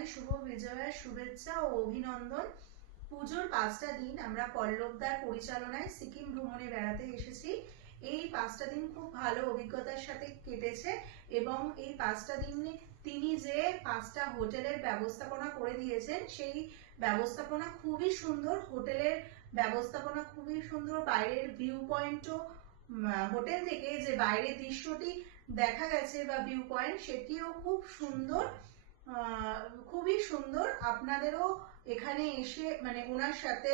জানাই শুভ বিজয়ার শুভেচ্ছা ও অভিনন্দন। পুজোর 5টা দিন আমরা পল্লবদার পরিচালনায় সিকিম ভ্রমণে বেড়াতে এসেছি। এই 5টা দিন খুব ভালো অভিজ্ঞতার সাথে কেটেছে এবং এই 5টা দিনে তিনি যে 5টা হোটেলের ব্যবস্থাপনা করে দিয়েছেন সেই ব্যবস্থাপনা খুবই সুন্দর। হোটেলের ব্যবস্থাপনা খুবই সুন্দর, বাইরের ভিউ পয়েন্টও হোটেল থেকে যে বাইরের দৃশ্যটি দেখা গেছে বা ভিউ পয়েন্ট সেটিও খুব সুন্দর, খুবই সুন্দর। আপনাদেরও এখানে এসে মানে ওনার সাথে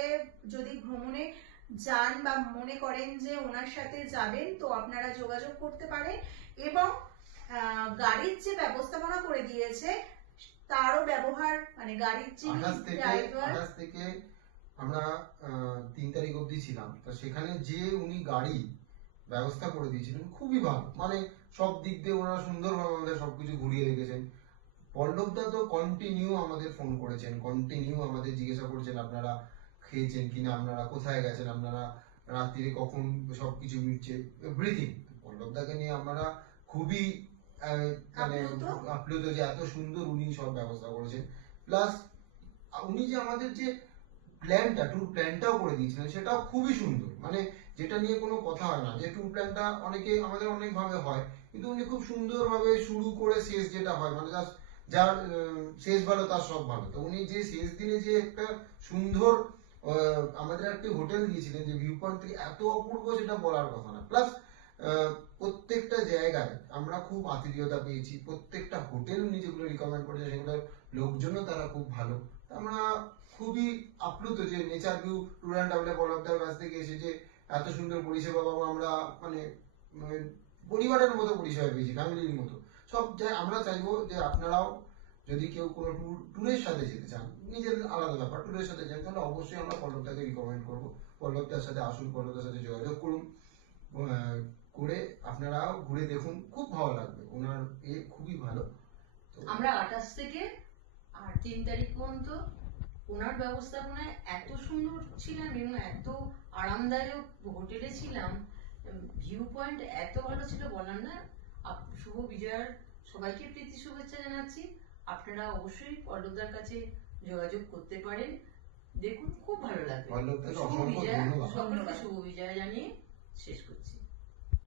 যদি ভ্রমণে যান বা মনে করেন যে ওনার সাথে যাবেন তো আপনারা যোগাযোগ করতে পারেন। এবং গাড়ির যে ব্যবস্থাপনা করে দিয়েছে তারও ব্যবহার মানে গাড়ির যে ড্রাইভার থেকে আমরা 3 তারিখ অবধি ছিলাম, তো সেখানে যে উনি গাড়ি ব্যবস্থা করে দিয়েছিলেন খুবই ভালো, মানে সব দিক দিয়ে ওনারা সুন্দরভাবে আমাদের সবকিছু ঘুরিয়ে রেখেছেন। পল্লবদা তো কন্টিনিউ আমাদের ফোন করেছেন, কন্টিনিউ আমাদের জিজ্ঞাসা করছেন আপনারা খেয়েছেন কিনা, আপনারা কোথায় গেছেন, আপনারা রাত্রিরে কখন সবকিছু মিটছে, এভরিথিং। পল্লবদাকে নিয়ে আমরা খুবই মানে আপ্লুত যে এত সুন্দর উনি সব ব্যবস্থা করেছেন। প্লাস উনি যে আমাদের যে প্ল্যানটা, ট্যুর প্ল্যানটাও করে দিয়েছিলেন সেটাও খুবই সুন্দর, মানে যেটা নিয়ে কোনো কথা হয় না যে ট্যুর প্ল্যানটা অনেকে আমাদের অনেক ভাবে হয়, কিন্তু উনি খুব সুন্দরভাবে শুরু করে শেষ যেটা হয় মানে যার শেষ ভালো তার সব ভালো। তো উনি যে শেষ দিনে যে একটা সুন্দর আমাদের একটা হোটেল দিয়েছিলেন যে ভিউ পয়েন্ট থেকে এত অপূর্ব, সেটা বলার কথা না। প্লাস প্রত্যেকটা জায়গায় আমরা খুব আতিথেয়তা পেয়েছি, প্রত্যেকটা হোটেল উনি যেগুলো রিকমেন্ড করেছে সেগুলোর লোকজনও তারা খুব ভালো। আমরা খুবই আপ্লুত যে nature view tour and travel পল্লবদার কাছ থেকে এসে যে এত সুন্দর পরিষেবা পাবো আমরা, মানে পরিবারের মতো পরিষেবা পেয়েছি, ফ্যামিলির মতো সব জায়গায়। আমরা চাইবো যে আপনারাও যদি কেউ কোনো ট্যুরের সাথে যেতে চান, নিজের আলাদা ব্যাপার, ট্যুরের সাথে যান, তাহলে অবশ্যই আমরা পল্লবদাকে রিকমেন্ড করবো। পল্লবদার সাথে আসুন, পল্লবদার সাথে যোগাযোগ করুন, করে আপনারাও ঘুরে দেখুন, খুব ভালো লাগবে। ওনার খুবই ভালো। আমরা 28 থেকে আর 3 তারিখ পর্যন্ত ওনার ব্যবস্থাপনায় এত সুন্দর ছিলাম এবং এত আরামদায়ক হোটেলে ছিলাম, ভিউ পয়েন্ট এত ভালো ছিল বলার না। শুভ বিজয়ার সবাইকে প্রীতি শুভেচ্ছা জানাচ্ছি। আপনারা অবশ্যই পল্লবদার কাছে যোগাযোগ করতে পারেন, দেখুন খুব ভালো লাগবে। শুভ বিজয়া, সকলকে শুভ বিজয়া জানিয়ে শেষ করছি।